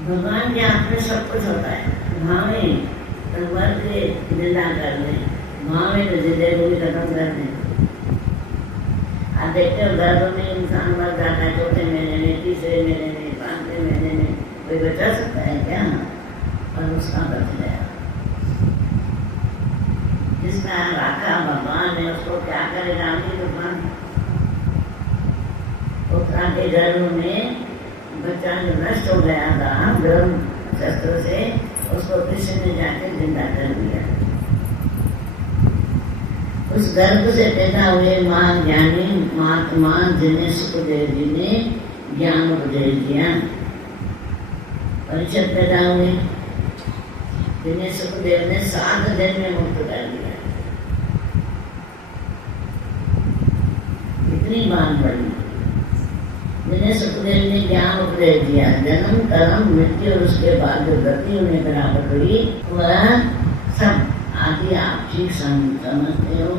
भगवान के हाथ में सब कुछ होता है। भावे तो वर्ग जिंदा कर दे, भावे तो जिंदे को भी खत्म कर दे। आप देखते हो गर्भ में इंसान मर जाता है, चौथे महीने में, तीसरे महीने में, पांचवें महीने में, कोई बचा सकता है क्या? और उसका बच गया। जिसका राखा भगवान है उसको क्या करेगा आगे भगवान? उत्तरा के गर्भ में बच्चा जो नष्ट हो गया था गर्भ शस्त्र से, उसको कृष्ण ने जाके जिंदा कर दिया। उस गर्भ से पैदा हुए माँ ज्ञानी महात्मा जिन्हें सुखदेव जी ने ज्ञान उपदेश दिया। परीक्षित पैदा हुए जिन्हें सुखदेव ने 7 दिन में मुक्त कर दिया। इतनी बात बड़ी जिन्हें सुखदेव ने ज्ञान उपदेश दिया। जन्म कर्म मृत्यु और उसके बाद जो गति उन्हें बराबर हुई वह सब आदि आप ठीक समझते हो।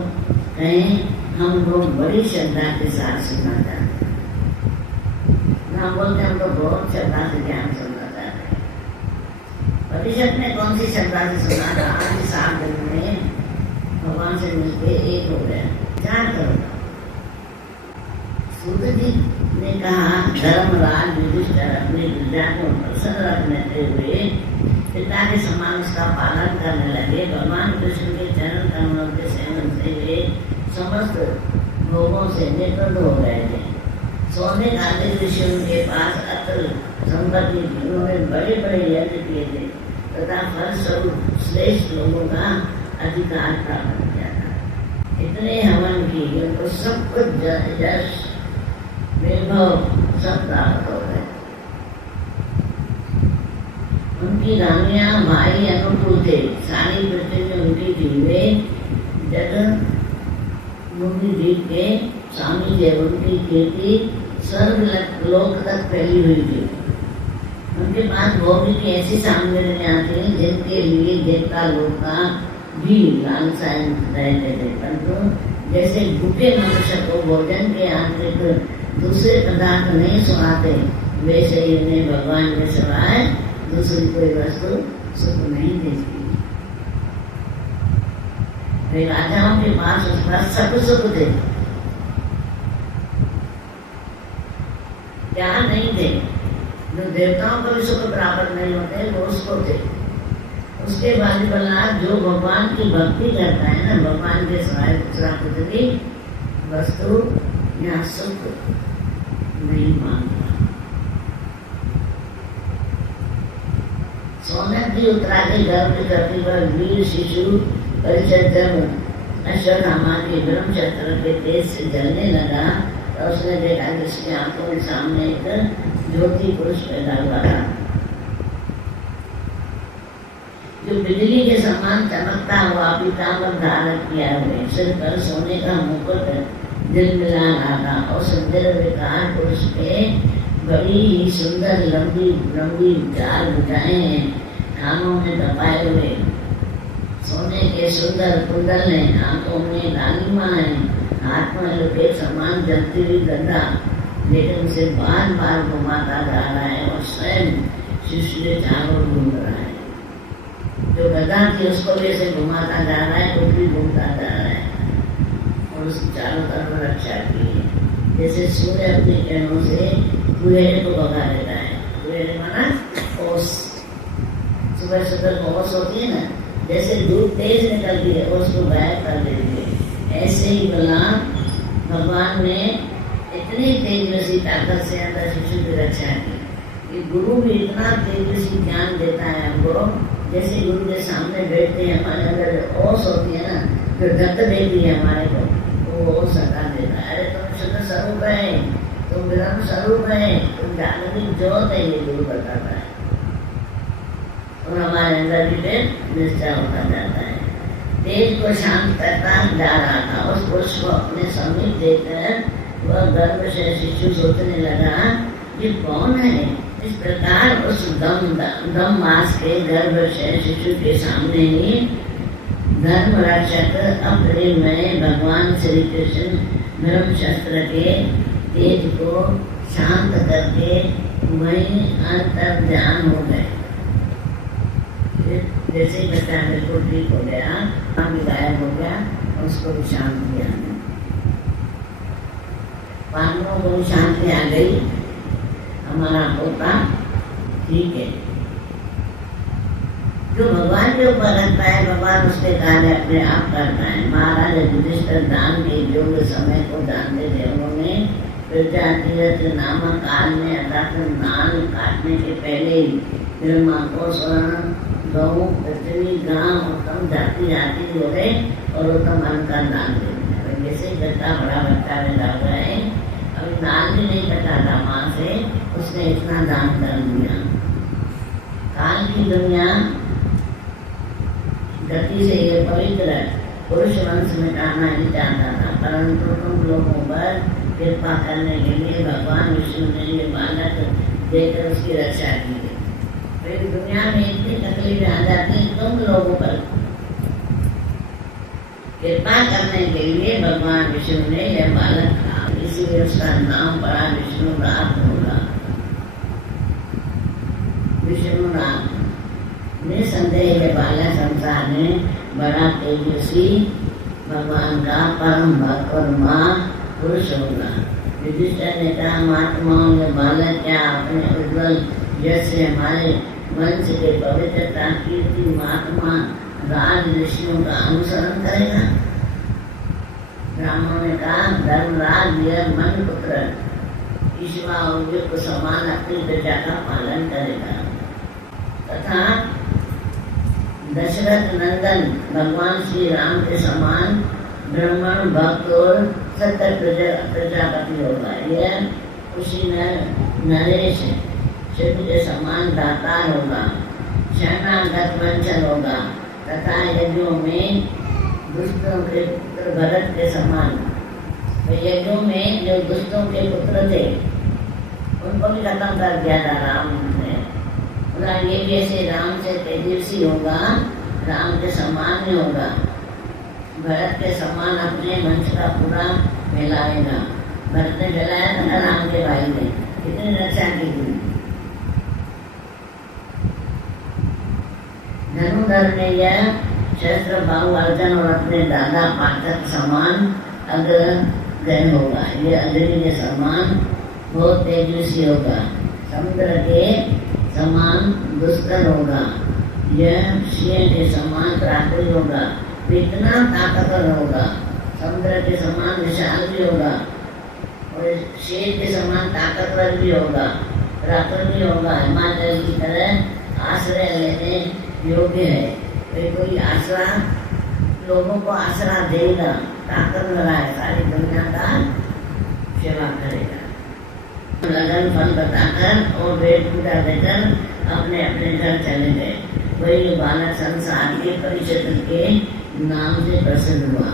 कहीं हम लोग बड़ी श्रद्धा के साथ सुनना चाहते हैं, हम बोलते हम तो बहुत श्रद्धा से ज्ञान सुनना चाहते हैं। परिषद ने कौन सी श्रद्धा से सुना था? आज 7 दिन में भगवान से मिलके एक हो गया। विचार करो। सूर्य जी ने कहा धर्मराज युधिष्ठिर अपनी प्रजा को प्रसन्न रखने हुए पिता के समान उसका पालन करने लगे। भगवान कृष्ण के चरण कमलों के सेवन से वे समस्त भोगों से निवृत्त हो गए थे। सोने काले ऋषियों के पास अतुल संपत्ति थी, उन्होंने बड़े बड़े यज्ञ किए थे तथा फलस्वरूप श्रेष्ठ लोगों का अधिकार प्राप्त किया था। इतने हवन की उनको सब कुछ यश वैभव सब प्राप्त हो गए। उनकी रानियां भाई अनुकूल थे, सारी पृथ्वी में उनकी थी। वे जगत द्वीप के स्वामी थे, उनकी कीर्ति स्वर्ग लोक तक फैली हुई थी। उनके पास भोग की ऐसी सामग्रियां थी जिनके लिए देवता लोग का भी लालसा रहते थे, परंतु जैसे भूखे मनुष्य को भोजन के आंतरिक दूसरे पदार्थ नहीं सुनाते, वैसे ही उन्हें भगवान के सिवाय दूसरी कोई वस्तु सुख नहीं देती। वे राजाओं के पास उसका सब सुख थे, क्या नहीं थे? जो देवताओं को भी सुख प्राप्त नहीं होते वो उसको थे। उसके बाद बोला जो भगवान की भक्ति करता है ना, भगवान के सिवाय दूसरा कुछ भी वस्तु या सुख नहीं मांगता। सोनक जी उत्तरा के गर्भ की धरती पर वीर शिशु परिषद जब अश्वत्थामा के ब्रह्मचर्य के तेज से जलने लगा तो उसने देखा कि उसकी आंखों के सामने एक ज्योति पुरुष पैदा हुआ था जो बिजली के समान चमकता हुआ पीतांबर धारण किया हुए, सिर पर सोने का मुकुट झिलमिला रहा था। और सुंदर विकार पुरुष के बड़ी ही सुंदर लंबी लंबी 4 भुजाएं हैं, कानों में दबाए हुए सोने के सुंदर कुंडल हैं, आंखों में लालिमा है, हाथ में लुके समान जलती हुई गदा, लेकिन उसे बार बार घुमाता जा रहा है और स्वयं शिशु के चारों घूम रहा है। जो गदा थी उसको भी ऐसे घुमाता जा रहा है, कुछ भी घूमता जा रहा है और उसकी चारों तरफ रक्षा की है। जैसे सूर्य अपनी किरणों से कुएरे को भगा देता है। कुएरे माना ओस, सुबह सुबह ओस होती है ना, जैसे धूप तेज निकलती है उसको गायब कर देती है। ऐसे ही भगवान ने इतनी तेजस्वी ताकत से अंदर शिशु की रक्षा की कि गुरु भी इतना तेजस्वी ज्ञान देता है हमको। जैसे गुरु के सामने बैठते हैं, हमारे अंदर ओस होती है ना, जो ढक देती है हमारे को, वो ओस हटा देता है। अरे तुम शुद्ध स्वरूप है, तुम ब्रह्म स्वरूप है, तुम जागृत ज्योत है, ये गुरु बताता है और हमारे अंदर भी फिर निश्चय होता जाता है। तेज को शांत करता जा रहा था। उस पुरुष को अपने समीप देखकर वह गर्भ से शिशु सोचने लगा ये कौन है। इस प्रकार उस दम मास के गर्भ से शिशु के सामने ही धर्म रक्षक अप्रेमय भगवान श्री कृष्ण ब्रह्मशस्त्र के तेज को शांत करके वहीं अंतर ध्यान हो गए। जैसे ही बच्चा बिल्कुल ठीक हो गया, भी गायब हो गया, उसको भी शांति आ गई। पांडवों को भी शांति आ गई, हमारा पोता ठीक है। जो भगवान के ऊपर रखता है, भगवान उसके कार्य अपने आप करता है। महाराज युधिष्ठिर दान के योग्य समय को जानते थे। उन्होंने प्रजातीरथ नामक काल में अर्थात नान काटने के पहले ही ब्रह्मा को स्वर्ण, गौ, पृथ्वी, गांव, उत्तम जाति घोड़े और उत्तम अन्न का दान दे दिया। जैसे बच्चा बड़ा बच्चा पैदा हुआ है, अभी नान भी नहीं कटा था माँ से, उसने इतना दान कर दिया। काल की दुनिया गति से ये पवित्र पुरुष वंश मिटाना ही चाहता था, परंतु तुम लोगों पर कृपा करने के लिए भगवान विष्णु ने ये बालक देकर उसकी रक्षा की है। फिर दुनिया में इतनी तकलीफें आ जाती हैं तुम लोगों पर, कृपा करने के लिए भगवान विष्णु ने यह बालक कहा, इसीलिए उसका नाम पड़ा विष्णुनाथ होगा। विष्णुनाथ निसंदेह ये बालक संसार में बड़ा तेजस्वी भगवान का परम भक्त और महापुरुष होगा। युधिष्ठिर ने कहा, महात्माओं ने बालक क्या अपने उज्ज्वल यश से हमारे वंश के पवित्रता कीर्ति महात्मा राज ऋषियों का अनुसरण करेगा? ब्राह्मणों ने कहा, धर्मराज यह मन पुत्र ईश्वा और युग समान अपनी प्रजा का पालन करेगा। तथा दशरथ नंदन भगवान श्री राम के समान ब्राह्मण भक्त और सत्य प्रजापति होगा। यह उसी नरेश शिव के समान दातार होगा, शरणागत वंचन होगा तथा यज्ञों में दुष्टों के पुत्र भरत के समान। यज्ञों में जो दुष्टों के पुत्र थे उनको भी खत्म कर दिया था राम ने। ये जैसे राम से तेजस्वी होगा, राम के समान ही होगा, भरत के समान अपने वंश का पूरा फैलाएगा। भरत ने फैलाया था राम के भाई ने, कितनी रक्षा की थी। धनुधर में यह शस्त्र बाहु अर्जन और अपने दादा पाठक समान अग्रगण्य होगा। यह अग्नि के समान बहुत तेजस्वी होगा, समुद्र के समान दुष्कर होगा, यह सिंह के समान त्राकुल होगा, इतना ताकतवर होगा, समुद्र के समान विशाल भी होगा और शेर के समान ताकतवर भी होगा, त्राकुल भी होगा, हिमालय की तरह आश्रय लेने योग्य है। कोई आसरा लोगों को आसरा देगा, ताकतवर है, सारी दुनिया का सेवा करेगा। लगन फल बताकर और वेद पूजा देकर अपने अपने घर चले गए। वही बालक संसार के परिषद के नाम से प्रसिद्ध हुआ,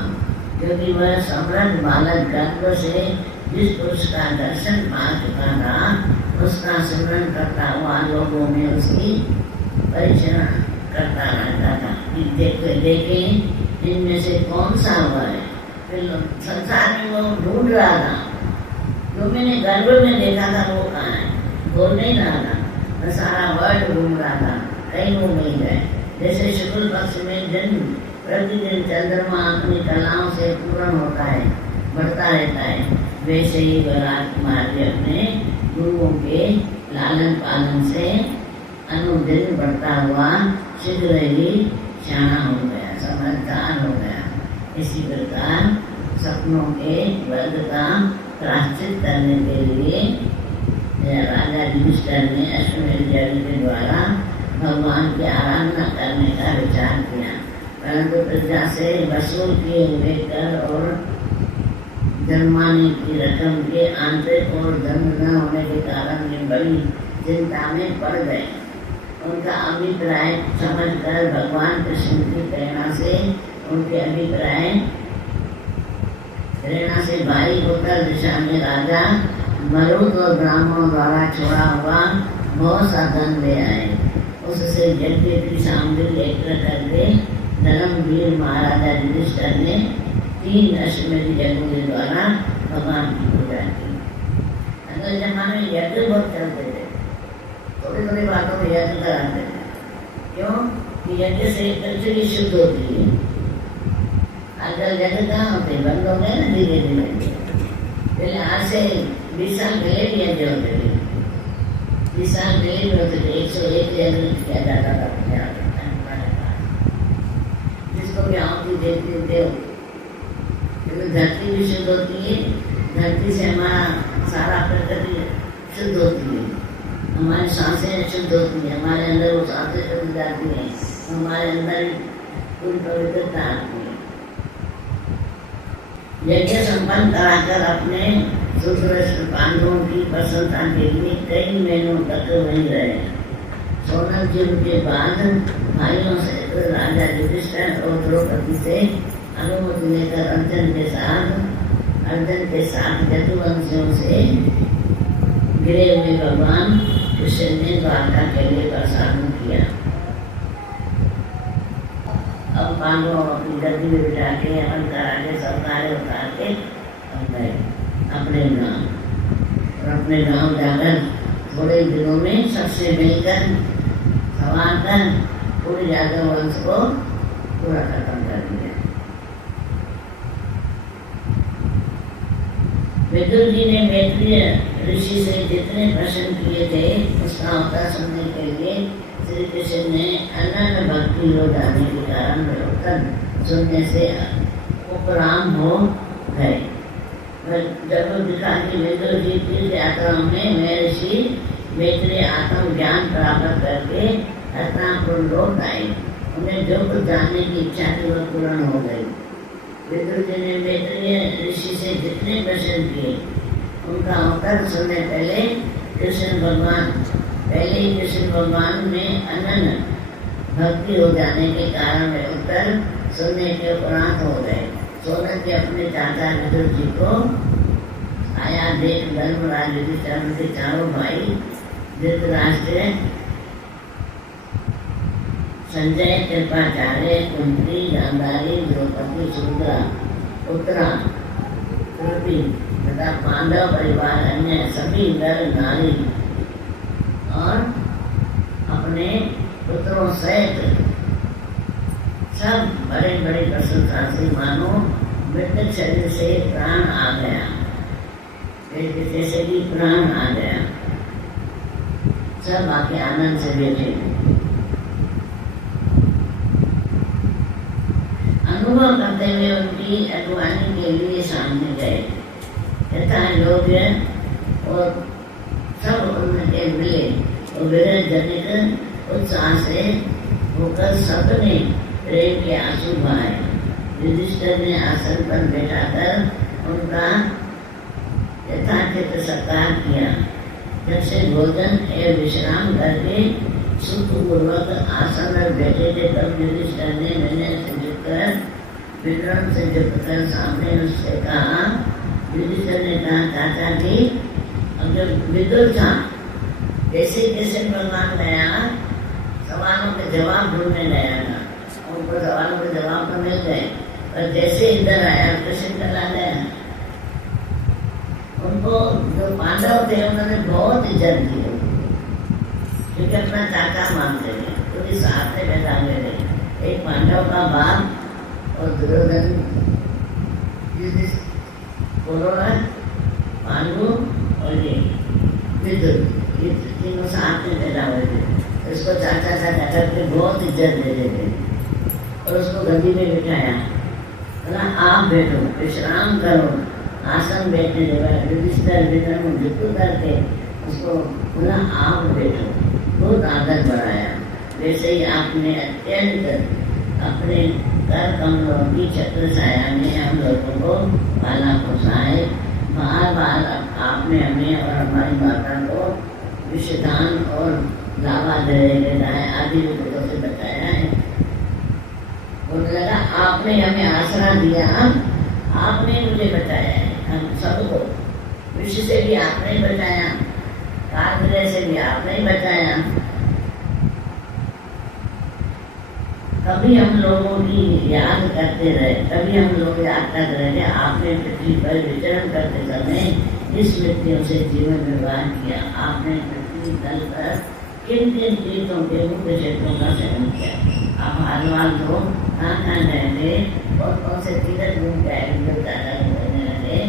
क्योंकि वह समृद्ध बालक गर्भ से जिस पुरुष का दर्शन पा चुका था उसका स्मरण करता हुआ लोगों में उसकी परीक्षण करता रहता था कि देखे इनमें से कौन सा हुआ है। फिर संसार में वो ढूंढ रहा था, जो मैंने गर्भ में देखा था वो कहाँ है, बोल नहीं रहा था, मैं सारा वर्ल्ड घूम रहा था, कहीं वो मिल गए। जैसे शुक्ल पक्ष में दिन प्रतिदिन चंद्रमा अपनी कलाओं से पूर्ण होता है, बढ़ता रहता है, वैसे ही राजकुमार भी अपने गुरुओं के लालन पालन से अनुदिन बढ़ता हुआ शीघ्र ही शाना हो गया, समझदार हो गया। इसी प्रकार सपनों के वर्ग का प्रायश्चित करने के लिए राजा युधिष्ठिर ने अश्वमेध यज्ञ के द्वारा भगवान की आराधना करने का विचार किया, परंतु प्रजा से वसूल किए हुए कर और जन्माने की रकम के आंतरिक और धन न होने के कारण वे बड़ी चिंता में पड़ गए। उनका अभिप्राय समझकर भगवान कृष्ण की प्रेरणा से भाई उत्तर दिशा में राजा मरुद और ब्राह्मणों द्वारा छोड़ा हुआ बहुत सा धन ले आए। उससे यज्ञ की सामग्री एकत्र करके धर्मवीर महाराजा युधिष्ठिर ने 3 अश्वमेध यज्ञों के द्वारा भगवान की पूजा की। अगले जमाने में यज्ञ बहुत चलते थे, थोड़ी थोड़ी बातों में यज्ञ कराते थे। क्यों कि यज्ञ से पृथ्वी शुद्ध होती है। आजकल यज्ञ कहाँ होते, बंद हो गए ना धीरे धीरे। पहले आज से 20 साल पहले भी यज्ञ होते थे, 20 साल पहले भी होते थे। 101 यज्ञ किया जाता था जिसको भी आहुति देते थे। क्योंकि धरती भी शुद्ध होती है, धरती से हमारा सारा प्रकृति शुद्ध होती है, हमारी सांसें शुद्ध होती है, हमारे अंदर वो सांसें शुद्ध जाती हैं, हमारे अंदर पूरी पवित्रता आती है। यज्ञ संपन्न कराकर अपने सुदृढ़ पांडवों की प्रसन्नता के लिए कई महीनों तक वहीं रहे। सोनक युद्ध के बाद भाइयों से राजा युधिष्ठिर और द्रौपदी से अनुमति लेकर अर्जुन के साथ यदुवंशियों से गिरे हुए भगवान कृष्ण ने द्वारका के लिए प्रस्थान किया। अब पांडवों अपनी गद्दी में बिठा के आगे सब कार्य उतार के गए अपने गांव। और अपने गांव जाकर थोड़े दिनों में सबसे मिलकर सवार कर पूरे यादव वंश को पूरा खत्म कर दिया। विदुर जी ने मैत्रेय ऋषि से जितने प्रश्न किए थे उसका उत्तर सुनने के लिए श्री कृष्ण ने अनन्य भक्ति हो जाने के कारण वे उत्तर सुनने से उपराम हो गए। जब दिखा कि विदुर जी तीर्थ यात्राओं में महर्षि मैत्रेय आत्म ज्ञान प्राप्त करके हस्तिनापुर लौट आए। उन्हें जो कुछ जानने की इच्छा थी वह पूर्ण हो गई। विदुर जी ने मैत्रेय ऋषि से जितने प्रश्न किए उनका उत्तर सुनने पहले ही कृष्ण भगवान में अनन्य भक्ति हो जाने के कारण वे उत्तर सुनने के उपरांत हो गए। सोनक के अपने चाचा विदुर जी को आया देख धर्मराज युधिष्ठिर के चारों भाई धृतराष्ट्र, संजय, कृपाचार्य, कुंती, गांधारी, द्रौपदी, सुभद्रा, उत्तरा, कृपी तथा पांडव परिवार अन्य सभी नर नारी और अपने पुत्रों सहित सब बड़े बड़े प्रसन्नता से मानो मृतक शरीर से प्राण आ गया, जैसे भी प्राण आ गया। सब आके आनंद से बैठे अनुभव करते हुए उनकी अगुवानी के लिए सामने गए तथा लोग और सब उनके मिले और विरह जनित उत्साह से होकर सबने प्रेम के आंसू बहाए। युधिष्ठिर ने आसन पर बैठाकर उनका यथाचित सत्कार किया। जब से भोजन एवं विश्राम करके सुखपूर्वक आसन पर बैठे थे तब युधिष्ठिर ने विनय से झुककर सामने उससे कहा। युधिष्ठिर ने कहा, चाचा जी, अगर विदुर था जैसे कृष्ण भगवान गया सवालों के जवाब ढूंढने गया था, उनको सवालों के जवाब तो मिल गए, पर जैसे इधर आया कृष्ण चला गया। उनको जो पांडव थे उन्होंने बहुत इज्जत दी क्योंकि अपना चाचा मानते थे, पूरी साथ में बैठा गए। एक पांडव का बाप और दुर्योधन, पांडु और ये विदुर, ये तीनों साथ में बैठा हुए थे। उसको चाचा चाचा करके बहुत इज्जत देते थे और उसको गद्दी में बिठाया, बोला आप बैठो, विश्राम करो, आसन बैठने देगा। युधिष्ठिर विक्रम झुक करके उसको बोला आप बैठो, बहुत आदर बढ़ाया। वैसे ही आपने अत्यंत अपने कर कमलों की छत्र छाया में हम लोगों को पाला पोसाए। बार बार आपने हमें और हमारी माता को विषदान और लावा दे आदि विपदों से बचाया है। बोलने लगा आपने हमें आसरा दिया, आपने मुझे बचाया है, हम सबको। विष से भी आपने बचाया, कागरे से भी आपने बचाया। कभी हम लोगों की याद करते रहे, कभी हम लोग याद करते रहे आपने पृथ्वी पर विचरण करते समय जिस व्यक्तियों से जीवन निर्वाह किया, आपने पृथ्वी तल पर किन किन तीर्थों के मुख्य क्षेत्रों का सेवन किया। आप हाल तो कहाँ गए थे और कौन से तीर्थ घूम के आए जो दादा बोलने लगे,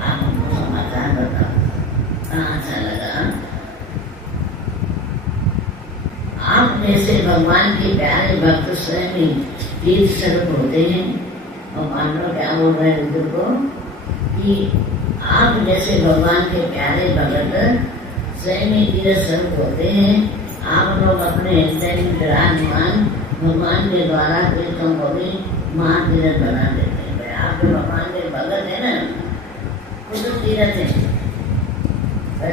आप हमको समाचार बताओ कहाँ अच्छा लगा। आप जैसे भगवान के प्यारे भक्त स्वयं ही तीर्थ स्वरूप होते हैं। और मान लो क्या बोल रहे हैं रुद्र को कि आप जैसे भगवान के प्यारे भक्त स्वयं ही तीर्थ स्वरूप होते हैं। आप लोग अपने हृदय में विराजमान भगवान के द्वारा तीर्थों को भी महातीर्थ बना देते हैं। आप भगवान के भगत है ना, खुद तीर्थ है,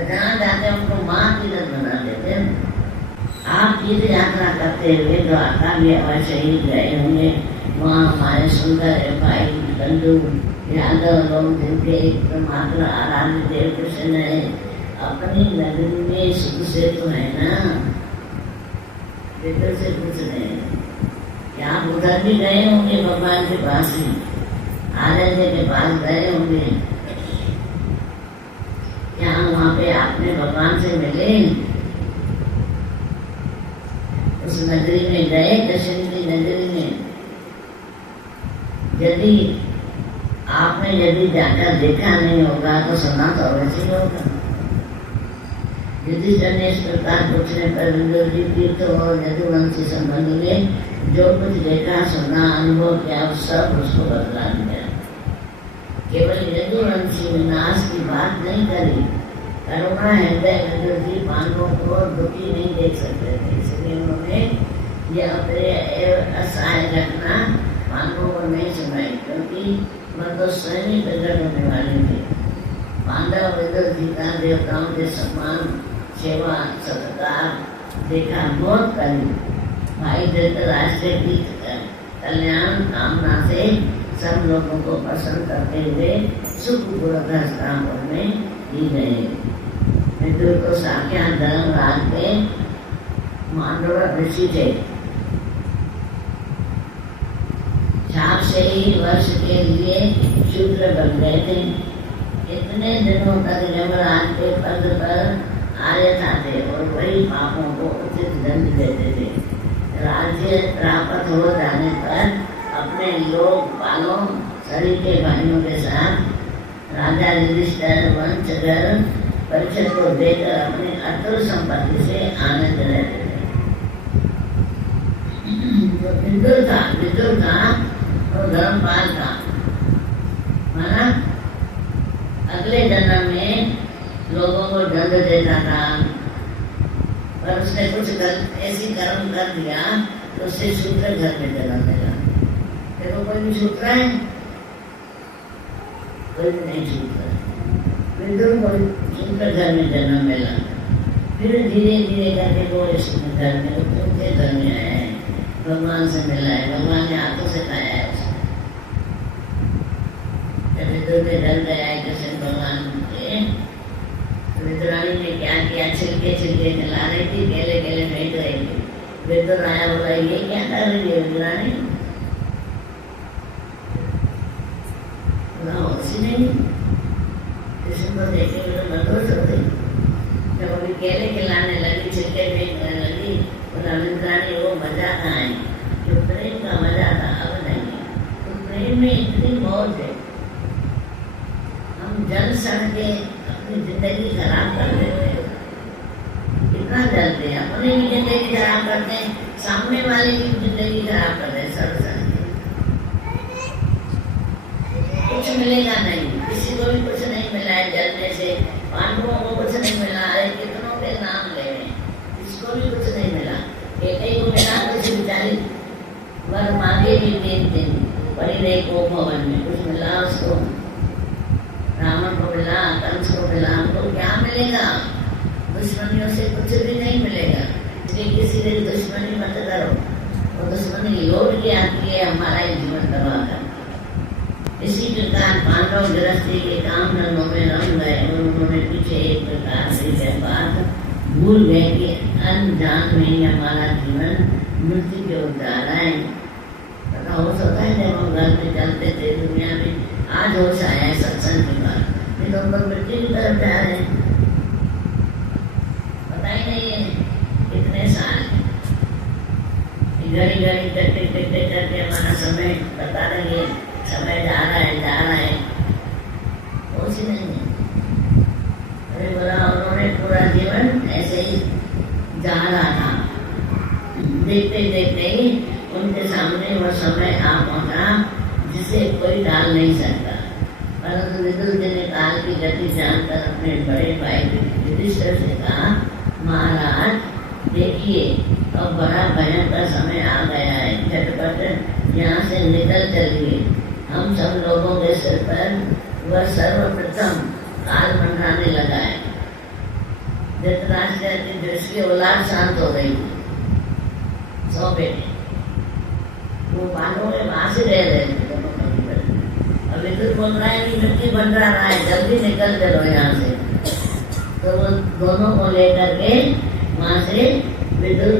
जहाँ जाते हैं उनको महातीर्थ बना देते हैं। आप तीर्थ यात्रा करते हुए द्वारका भी अवश्य ही गए होंगे। वहाँ हमारे सुंदर भाई बंधु यादव लोग जिनके एकमात्र आराध्य देव कृष्ण है, अपनी नगरी में सुख से तो है ना, बेटर से कुछ नहीं। क्या आप उधर भी गए होंगे भगवान के पास ही, आराध्य के पास गए होंगे। क्या वहाँ पे आपने भगवान से मिले, उस नगरी में गए, कृष्ण की नगरी में। यदि जाकर देखा नहीं होगा तो सुना तो अवश्य होगा। युधिष्ठिर ने इस प्रकार पूछने पर विदुर तीर्थ और यदुवंशी संबंध में जो कुछ देखा, सुना, अनुभव किया, सब उसको बदला दिया। केवल यदुवंशी विनाश की बात नहीं करी, करुणा हृदय विदुर जी पांडवों को दुखी नहीं देख सकते थे, इसलिए उन्होंने यह असहाय घटना पांडवों को नहीं सुनाई, क्योंकि वह तो स्वयं ही प्रकट होने वाले थे। पांडव विदुर जी का देवताओं के सम्मान, सेवा, सत्कार देखा बहुत करीब। भाई धृतराष्ट्र की कल्याण कामना से सब लोगों को प्रसन्न करते हुए सुखपूर्वक हस्तिनापुर में ही गए। विदुर को साक्षात धर्मराज के मांडव ऋषि थे। शाप से ही वर्ष के लिए शूद्र बन गए थे। इतने दिनों तक यमराज के पद पर आर्यता थे और वही पापों को उचित दंड देते थे। राज्य प्राप्त हो जाने पर अपने लोकपालों सरीखे भाइयों के साथ राजा युधिष्ठिर वंशधर परिषद को देकर अपनी अतुल संपत्ति से आनंद लेते थे। विदुर था और धर्मपाल था, माना अगले जन्म में लोगों को दंड देता था, पर उसने कुछ ऐसी कर्म कर दिया तो उससे शूद्र घर में चला गया। देखो कोई भी छूट रहा है, कोई भी नहीं छूट रहा है। विदुर को शूद्र घर में जन्म मिला, फिर धीरे धीरे करके वो इस घर में उनके घर में आया है, भगवान से मिला है, भगवान ने हाथों से खाया है। विदुर में डर गया है कृष्ण भगवान के, विदुरानी ने क्या किया, छिलके छिलके खिला रही थी, केले केले फेंक रही थी। विदुर आया, बोला ये क्या कर रही है विदुरानी? नहीं, कृष्ण को देखे तो मदोष हो गई। जब अभी केले खिलाने लगी, छिलके फेंकने लगी, बोला विदुरानी वो मजा कहाँ है, जो प्रेम का मजा था अब नहीं है। तो प्रेम में इतनी मौज है, हम जल सड़ के अपनी जिंदगी खराब कर देते हैं, इतना जलते हैं, अपनी भी जिंदगी खराब करते हैं, सामने वाले की जिंदगी खराब कर रहे हैं, सड़ सड़ के। कुछ मिलेगा नहीं, किसी को भी कुछ नहीं मिला है जलने से। पांडवों को कुछ नहीं मिला है, कितनों के नाम ले रहे, इसको भी कुछ नहीं मिला। एक को मिला, कुछ बेचारी वर मांगे भी 3 दिन पड़ी रही को भवन में, कुछ मिला उसको, रावण को मिला, कंस को मिला, हमको क्या मिलेगा? दुश्मनियों से कुछ भी नहीं मिलेगा। इसलिए किसी से दुश्मनी मत करो, वो दुश्मनी लौट के आती है, हमारा ही जीवन तबाह कर। इसी प्रकार पांडव गृहस्थी के काम धंधों में रम गए और उन्होंने पीछे एक प्रकार से यह बात भूल गए कि अनजान में ही हमारा जीवन मृत्यु के ओर जा रहा है। पता हो सकता है जब हम घर में चलते थे दुनिया में, आज होश आया है सत्संग के बाद, फिर हम लोग मृत्यु की तरफ जा रहे हैं, पता ही नहीं है कितने कितने साल घड़ी घड़ी करके हमारा समय बता रही है, समय जा रहा है कुछ नहीं है। अरे बोला उन्होंने पूरा जीवन ऐसे ही जा रहा था, देखते देखते ही उनके सामने वो समय आ पहुंचा जिसे कोई टाल नहीं सकता। परंतु विदुर जी ने काल की गति जानकर अपने बड़े भाई युधिष्ठिर से कहा, महाराज देखिए अब बड़ा भयंकर समय आ गया है, झटपट यहाँ से निकल चलिए। हम सब लोगों के सिर पर वह सर्वप्रथम काल मंडराने लगा है। धृतराष्ट्र की दृष्टि औलाद शांत हो गई थी, 100 बेटे वो पांडवों में वहां से रह रहे थे दोनों पति। अब विदुर बोल रहा है कि मिट्टी बन रहा है, जल्दी निकल चलो यहाँ से। तो वो दोनों को लेकर के वहां से विदुर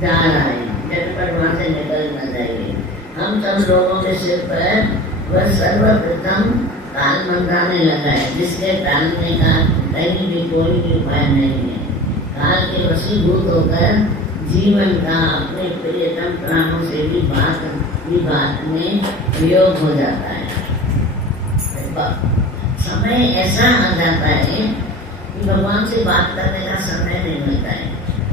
जा रहा है, झटपट वहां से निकलना चाहिए। हम सब लोगों के सिर पर वह सर्वप्रथम काल मंडराने लगा है, जिसके टालने का कहीं भी कोई भी उपाय नहीं है। काल के वशीभूत होकर जीवन का अपने प्रियतम प्राणों से भी बात में वियोग हो जाता है। समय ऐसा आ जाता है कि भगवान से बात करने का समय नहीं मिलता है।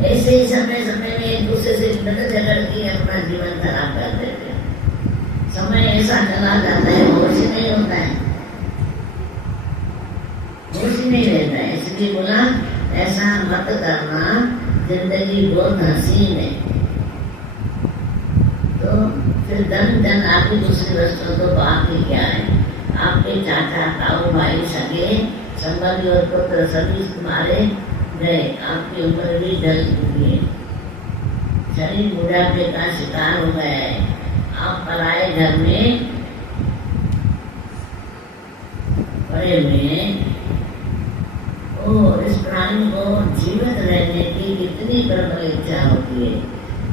ऐसे ही समय में एक दूसरे से झगड़ के अपना जीवन खराब कर देते हैं। समय ऐसा चला जाता है, होश ही नहीं होता है, होश ही नहीं रहता है। इसलिए बोला ऐसा मत करना, जिंदगी बहुत हसीन है। तो फिर धन आपकी दूसरी वस्तु तो बात ही क्या है। आपके चाचा ताऊ भाई सगे संबंधी और पुत्र सभी मारे गए, आपकी उम्र भी ढल चुकी है, शरीर बुढ़ापे का शिकार हो गया है। आप पराए घर में पड़े हुए हैं। इस प्राणी को जीवित रहने की कितनी प्रबल इच्छा होती है।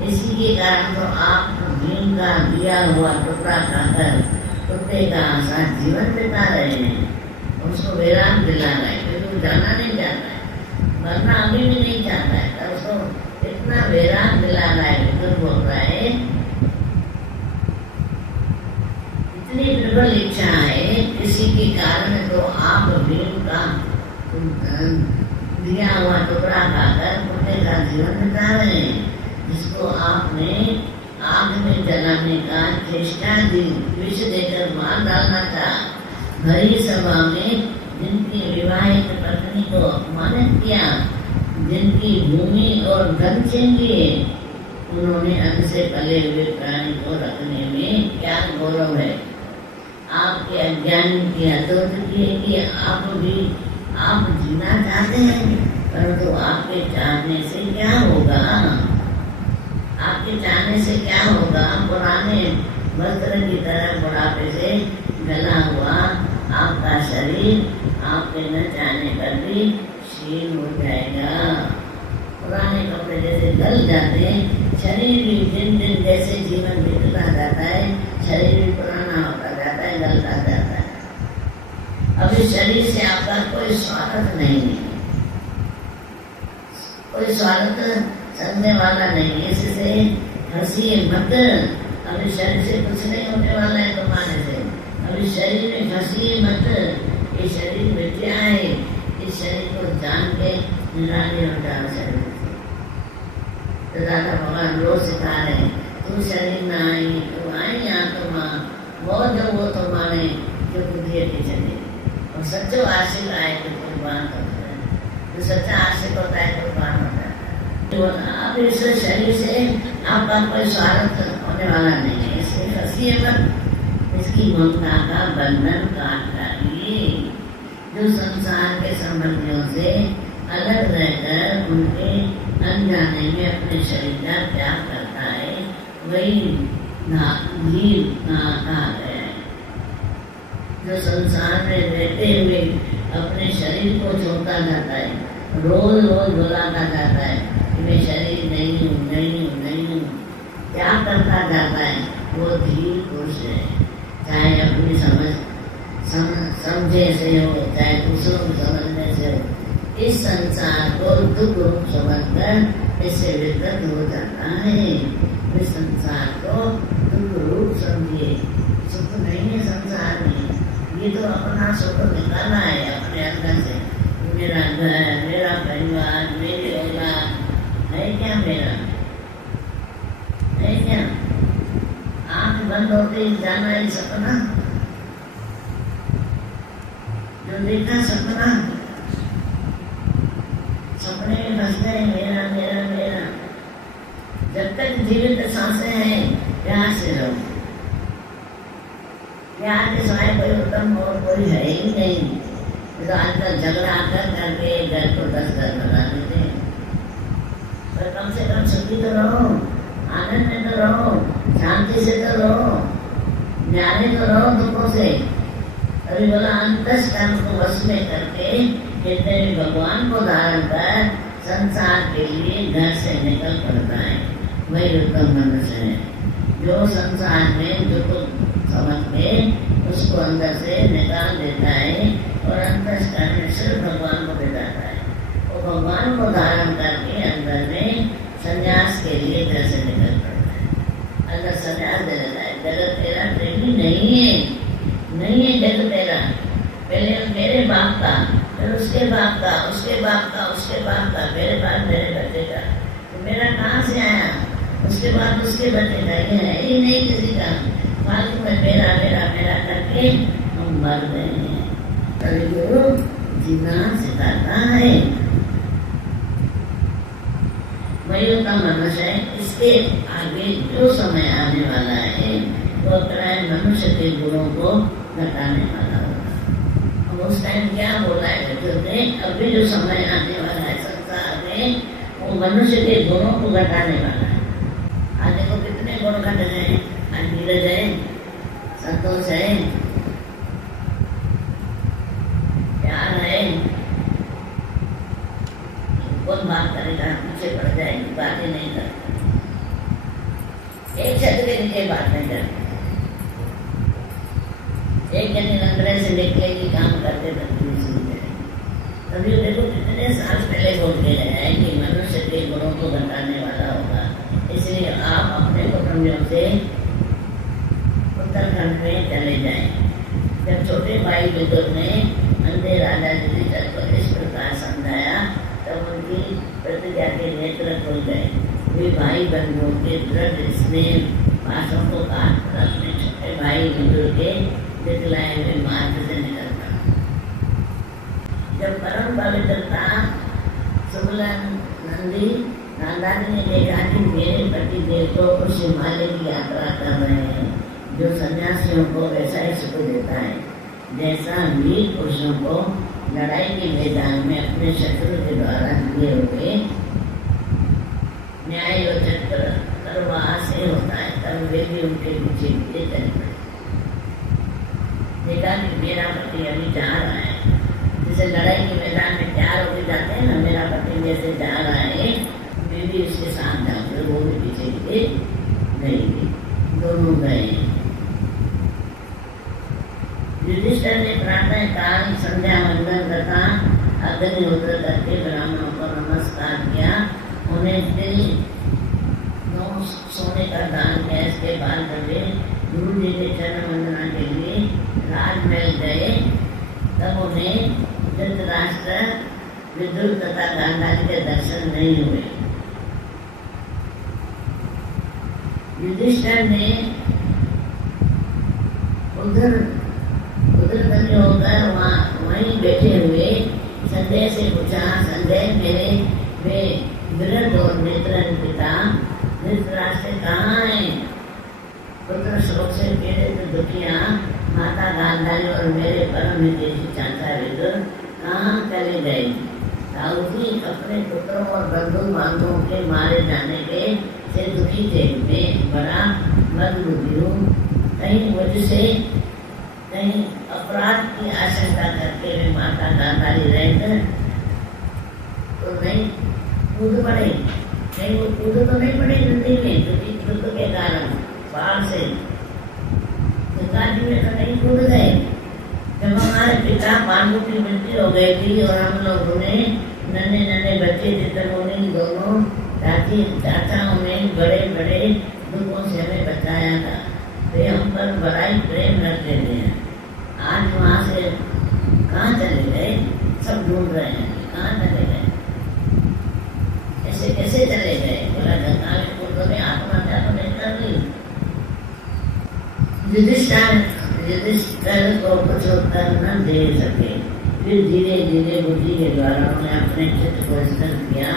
इसी के कारण तो आप भीम का दिया हुआ टुकड़ा खाकर कुत्ते का साथ जीवन बिता रहे हैं, उसको विराम दिला रहे हैं, क्योंकि जाना नहीं चाहता है, मरना अभी भी नहीं चाहता है, तो उसको इतना विराम दिला रहा है। तो बोल रहा है इतनी प्रबल इच्छा है किसी के कारण तो आप भीम का दिया हुआ टुकड़ा खाकर कुत्ते का जीवन बिता रहे हैं, जिसको आपने आग में जलाने का चेष्टा दी, विष देकर मार डालना था। भरी सभा में जिनकी विवाहित पत्नी को अपमानित किया, जिनकी भूमि और धन छीन लिए, उन्होंने अंग से पले हुए प्राणी को रखने में क्या गौरव है। आपके अज्ञान की हतोत्साही है कि आप जीना चाहते हैं, परंतु आपके चाहने से क्या होगा। आपके चाहने से क्या होगा। पुराने वस्त्र की तरह बुढ़ापे से गला हुआ आपका शरीर आपके न चाहने पर भी क्षीण हो जाएगा। पुराने कपड़े जैसे गल जाते हैं, शरीर भी दिन दिन जैसे जीवन बीतता जाता है, शरीर भी पुराना होता जाता है, गलता जाता है। अब इस शरीर से आपका कोई स्वार्थ नहीं है, कोई स्वार्थ समझने वाला नहीं है। इससे हंसी मत, अभी शरीर से कुछ नहीं होने वाला है तुम्हारे से। अभी शरीर में फंसी मत, ये शरीर मिथ्या है, इस शरीर को जान के निराली हो जाओ शरीर से। तो दादा भगवान रोज सिखा रहे, तू शरीर में आई, तू आई आत्मा, बहुत वो तुम्हारे जो बुद्धि के चले। और सच्चो आशिक आए तो कुर्बान होता है, जो सच्चा आशिक होता है कुर्बान होता है। अब इस शरीर से आपका कोई स्वार्थ होने वाला नहीं है, इसलिए फंसिए मत, इसकी ममता का बंधन काट डालिए। जो संसार के संबंधियों से अलग रहकर उनके अनजाने में अपने शरीर का त्याग करता है, वही जीव कहा गया है। जो संसार में रहते हुए अपने शरीर को छोड़ता जाता है, रोज रोज बुलाता जाता है कि मैं शरीर नहीं हूँ, नहीं हूँ, नहीं हूँ, त्याग करता जाता है, वो धीर पुरुष है। चाहे अपनी समझे से हो, चाहे दूसरों को समझने से हो, इस संसार को दुख रूप समझकर इससे विकृत हो जाता है। इस संसार को दुख रूप समझिए, सुख नहीं है संसार में। ये तो अपना सुख निकालना है अपने अंदर से। मेरा घर, मेरा परिवार, मेरी औलाद है क्या मेरा? है क्या? आँख बंद होते ही जाना है सपना, जो देखा सपना, सपने में फंस गए मेरा मेरा मेरा। जब तक जीवित सांसें हैं प्यार से रहो। प्यार के सिवाय कोई उत्तम और कोई है ही नहीं। तो आजकल झगड़ा करके घर को 10 घर बना देते हैं। पर कम से कम सुखी तो रहो, आनंद में तो रहो, शांति से तो रहो, न्याय तो रहो दुखों से। अभी बोला अंतस्करण को वश में करके कहते हैं भगवान को धारण कर संसार के लिए घर से निकल पड़ता है, वही उत्तम मनुष्य है। जो संसार में दुख समझ के उसको अंदर से निकाल देता है और अंतस्करण में सिर्फ भगवान को बिताता है। वो भगवान को धारण करके अंदर में संन्यास के लिए घर से निकल पड़ता है, अंदर संन्यास दे देता है। जगत तेरा प्रेमी नहीं है, नहीं है जगत तेरा। पहले मेरे बाप का, फिर उसके बाप का, उसके बाप का, उसके बाप का, मेरे बाप मेरे बच्चे का। तो मेरा कहाँ से आया? उसके बाद उसके बच्चे का। ये है ही नहीं किसी का। फालतू में मेरा मेरा मेरा करके हम मर गए हैं। कलयुग जीना सिखाता है। वही का मनुष्य है। इसके आगे जो समय आने वाला है वो मनुष्य के गुणों को घटाने वाला होगा। अब उस टाइम क्या बोला है ने? अभी जो समय आने वाला है संसार में वो मनुष्य के गुणों को घटाने वाला है। आज देखो कितने गुण घट गए। आज धीरज है, संतोष है, प्यार है। कौन बात करेगा? पीछे पड़ जाएगी, बातें नहीं करते। एक शब्द के नीचे बात नहीं करते। एक जने अंदर से निकलेगी काम करते तभी देखो कितने साल पहले बोल के गए हैं कि मनुष्य के गुणों को घटाने वाला होगा। इसलिए आप अपने कुटुंबियों से उत्तराखंड में चले जाएं। जब छोटे भाई बुजुर्ग ने अंधे राजा युधिष्ठिर को इस प्रकार समझाया तब उनकी प्रतिज्ञा के नेत्र खुल गए। वे भाई बंधुओं के दृढ़ स्नेह पासों को काट अपने छोटे भाई बुजुर्ग के दिखलाए हुए मार्ग से निकल पड़ा। जब परम पवित्रता नंदी नादानी ने देखा कि मेरे पति देव तो उस हिमालय की यात्रा कर रहे हैं जो सन्यासियों को वैसा ही सुख देता है जैसा वीर पुरुषों को लड़ाई के मैदान में अपने शत्रु के द्वारा दिए हुए न्याय योजक करवा से होता है। तब वे भी उनके पीछे पीछे चले पड़े। देखा कि मेरा पति अभी जा रहा है, जैसे लड़ाई के मैदान में तैयार होके जाते हैं ना, मेरा पति जैसे जा रहा है मैं भी उसके साथ जाऊंगा। वो भी पीछे पीछे गई, दोनों गए। युधिष्ठिर ने प्रातः काल संध्या वंदन तथा अग्निहोत्र करके ब्राह्मणों को नमस्कार किया। उन्हें दिल सोने का दान किया। इसके बाद वे गुरु जी के चरण वंदना के लिए राजमहल गए। तब उन्हें धृतराष्ट्र, विदुर तथा गांधारी के दर्शन नहीं हुए। युधिष्ठिर ने उधर बने होकर वहीं बैठे हुए संजय से पूछा, संजय मेरे वे विरध और नेत्रहीन पिता धृतराष्ट्र कहाँ हैं? पुत्र शोक से पीड़ित दुखिया माता गांधारी और मेरे परम हितैषी चाचा विदुर कहाँ चले गए? दाऊदी अपने पुत्रों और बंधु बांधवों के मारे जाने के से दुखी थे। मैं बड़ा मदबुद्धि हूँ, कहीं मुझसे कहीं अपराध की आशंका करके वे माता गांधारी रहकर तो नहीं कूद पड़े। नहीं वो कूद तो नहीं पड़े नदी में क्योंकि युद्ध के कारण बाढ़ से में तो नहीं कूद गए। जब हमारे पिता पांडु की मृत्यु हो गई थी और हम लोगों ने नन्हे नन्हे बच्चे थे तब उन्हें दोनों चाची चाचाओं ने बड़े बड़े दुखों से हमें बचाया था, वे हम पर बड़ा ही प्रेम रखते थे। आज वहाँ से कहाँ चले गए, सब ढूंढ रहे हैं कहाँ चले गए, ऐसे कैसे चले गए। बोला गंगा में कूद में आत्महत्या तो नहीं कर ली। युधिष्ठिर को कुछ उत्तर न दे सके, फिर धीरे धीरे बुद्धि के द्वारा उन्होंने अपने चित्त को स्थिर किया,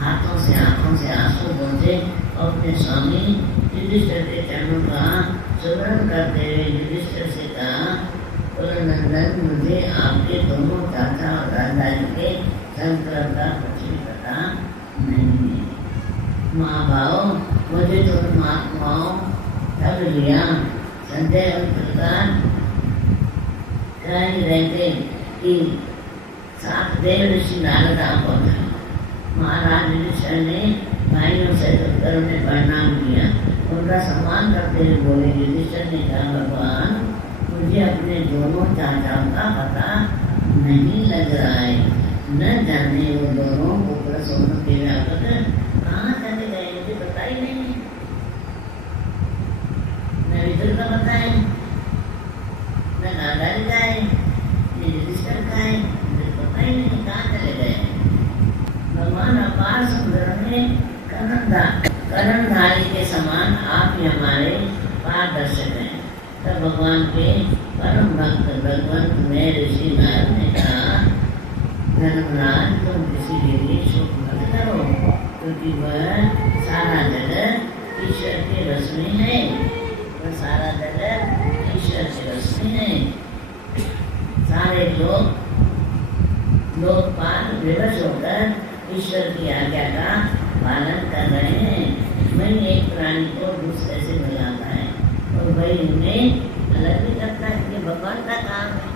हाथों से आंखों से आंसू पोंछे और अपने स्वामी युधिष्ठिर के चरणों का सुमरण करते हुए युधिष्ठिर से कहा, नंदन, मुझे आपके दोनों चाचा और दादा के संकल्प का कुछ भी पता नहीं है। माँ भाव मुझे तो महात्माओं तब लिया। संजय और प्रकार कहीं रहते कि सात देव ऋषि नारद आ पहुंचा। महाराज युधिष्ठिर ने भाइयों से उत्तर में प्रणाम किया, उनका सम्मान करते हुए बोले। युधिष्ठिर ने कहा, भगवान, मुझे अपने दोनों चाचाओं का पता नहीं लग रहा है, न जाने वो दोनों पुत्र सोनों के व्यापक कहाँ चले गए, मुझे पता ही नहीं। न विदुर का पता है, न नारद का है, न युधिष्ठिर का है, मुझे पता ही नहीं कहाँ चले गए। भगवान अपार समुद्र में कर्णधारी के समान आप ही हमारे पारदर्शक हैं। तब भगवान के परम भक्त भगवंत में ऋषि नारद ने कहा, धर्मराज, तुम किसी के लिए शोक मत करो, क्योंकि वह सारा जगत ईश्वर के वश में है। वह सारा जगत ईश्वर के वश में है। सारे लोकपाल विवश होकर ईश्वर की आज्ञा का पालन कर रहे हैं। वही एक प्राणी को दूसरे से मिलाता है और वही उन्हें अलग भी करता है। ये भगवान का काम है,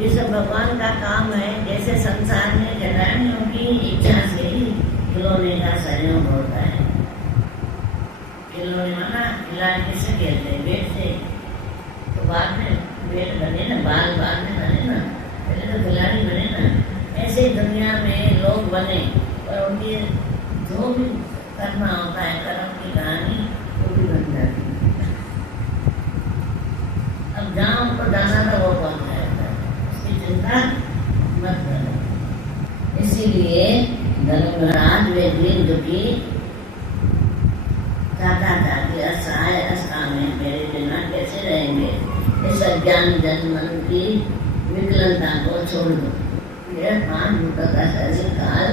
ये सब भगवान का काम है। जैसे संसार में जनानियों की इच्छा से ही खिलौने का सहयोग होता है। खिलौने माना खिलाड़ी किससे खेलते हैं, बेट से। तो बाद में बेट बने ना, बाल बाद में बने ना, पहले तो खिलाड़ी बने ना। ऐसे ही दुनिया में लोग बने और उनकी जो भी करना होता है, कर्म की कहानी वो भी बन जाती है। अब जहाँ उनको जाना था वो पहुँच जाएगा, उसकी चिंता मत करो। इसीलिए धर्मराज वे दीन दुखी चाचा चाची असहाय अवस्था में मेरे बिना कैसे रहेंगे। इस अज्ञान जन्म की विकलता को छोड़ दो। यह 5 भूतों का शरीर काल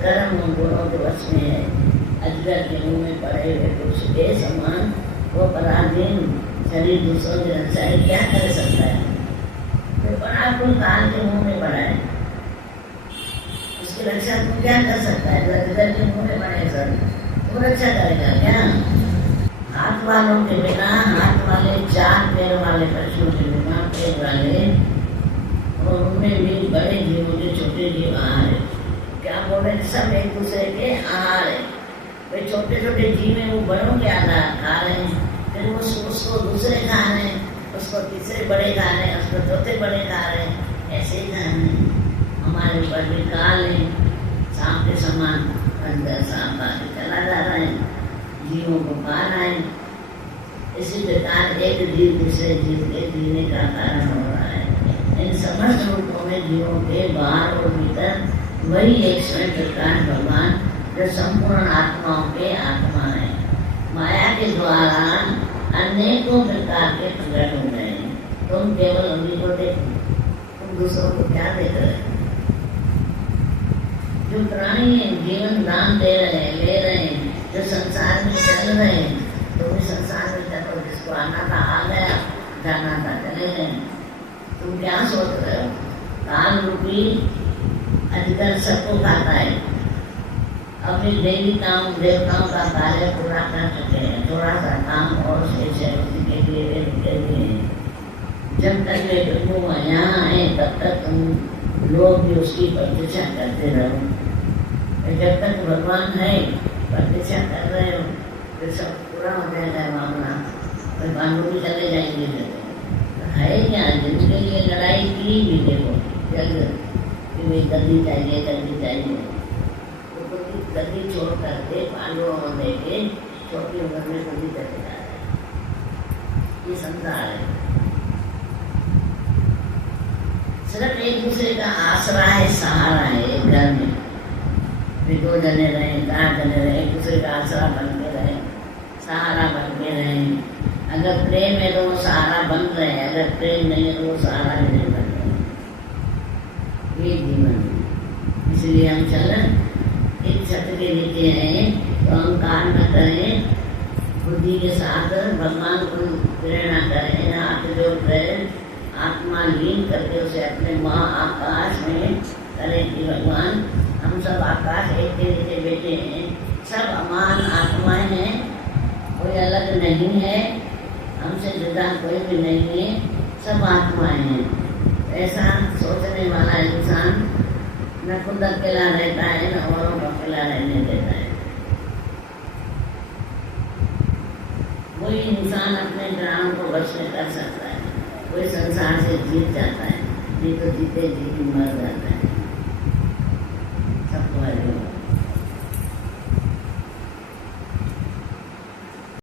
कर्म गुणों के वश में है। अजगर के मुंह में पड़े हुए कुछ के समान वो पराधीन शरीर दूसरों की रक्षा क्या कर सकता है। तो बड़ा कुल काल के मुंह में पड़ा है, उसकी रक्षा तुम क्या कर सकता है। अजगर के मुंह में पड़े सर, वो रक्षा करेगा क्या। हाथ वालों के बिना, हाथ वाले 4 पैर वाले पशुओं के बिना पैर वाले, और उनमें भी बड़े जीवों के छोटे जीव आहार है। क्या बोल रहे, सब एक दूसरे के आहार है। वे छोटे छोटे जीव हैं, वो बड़ों के आधार खा रहे हैं, फिर वो उसको दूसरे खा रहे हैं, उसको तीसरे बड़े खा रहे हैं, उसको चौथे बड़े खा रहे हैं। ऐसे ही खा रहे हैं। हमारे ऊपर भी काल है, सांप के समान अंदर सांप आगे चला जा रहा है, जीवों को खा रहा है। इसी प्रकार एक जीव दूसरे जीव के जीने का कारण हो रहा है। इन समस्त रूपों में जीवों के बाहर और भीतर वही एक स्वयं प्रकाश भगवान जो संपूर्ण आत्माओं के आत्मा है। माया के द्वारा अनेकों प्रकार के प्रकट हो गए हैं। तुम केवल उन्हीं को देखो, तुम दूसरों को क्या देख रहे हो। जो प्राणी जीवन दान दे रहे हैं, ले रहे हैं, जो संसार में चल रहे हैं, तो भी संसार में चलो, जिसको आना था आ गया, जाना था चले गए। तुम क्या सोच रहे हो। काल रूपी अजगर सबको खाता है। अपनी देवताओं का कार्य पूरा कर चुके हैं। थोड़ा सा काम और शेष है, उसी के लिए रुके हुए हैं। जब तक वे प्रभु यहाँ आए तब तक तुम लोग भी उसकी प्रतीक्षा करते रहो। जब तक भगवान है प्रतीक्षा कर रहे हो, फिर सब पूरा हो जाएगा मामला, फिर पांडु भी चले जाएंगे। है क्या जिनके लिए लड़ाई की भी देखो, जल्द करनी चाहिए, करनी चाहिए। तो गद्दी छोड़ करके पांडवों को देके छोटी उम्र में गद्दी करके जा रहे हैं। ये संसार है, सिर्फ एक दूसरे का आसरा है, सहारा है। एक घर में भी 2 जने रहे, 4 जने रहे, एक दूसरे का आसरा बन के रहे, सहारा बन के रहे। अगर प्रेम है तो वो सहारा बन रहे हैं, अगर प्रेम नहीं है तो वो सहारा भी नहीं बन रहे। ये जीवन है, इसलिए हम चलन एक छत के नीचे हैं तो अहंकार न करें, बुद्धि के साथ भगवान को प्रेरणा करें, हाथ जोड़कर आत्मा लीन करके उसे अपने महाआकाश में करें कि भगवान हम सब आकाश एक के नीचे बैठे हैं, सब अमान आत्माएं हैं, कोई अलग नहीं है, हमसे जुदा कोई भी नहीं है, सब आत्माएं हैं। ऐसा सोचने वाला इंसान न खुद अकेला रहता है न औरों को अकेला रहने देता है। कोई इंसान अपने ग्राम को वश में कर सकता है, कोई संसार से जीत जाता है, नहीं तो जीते जी मर जाता है।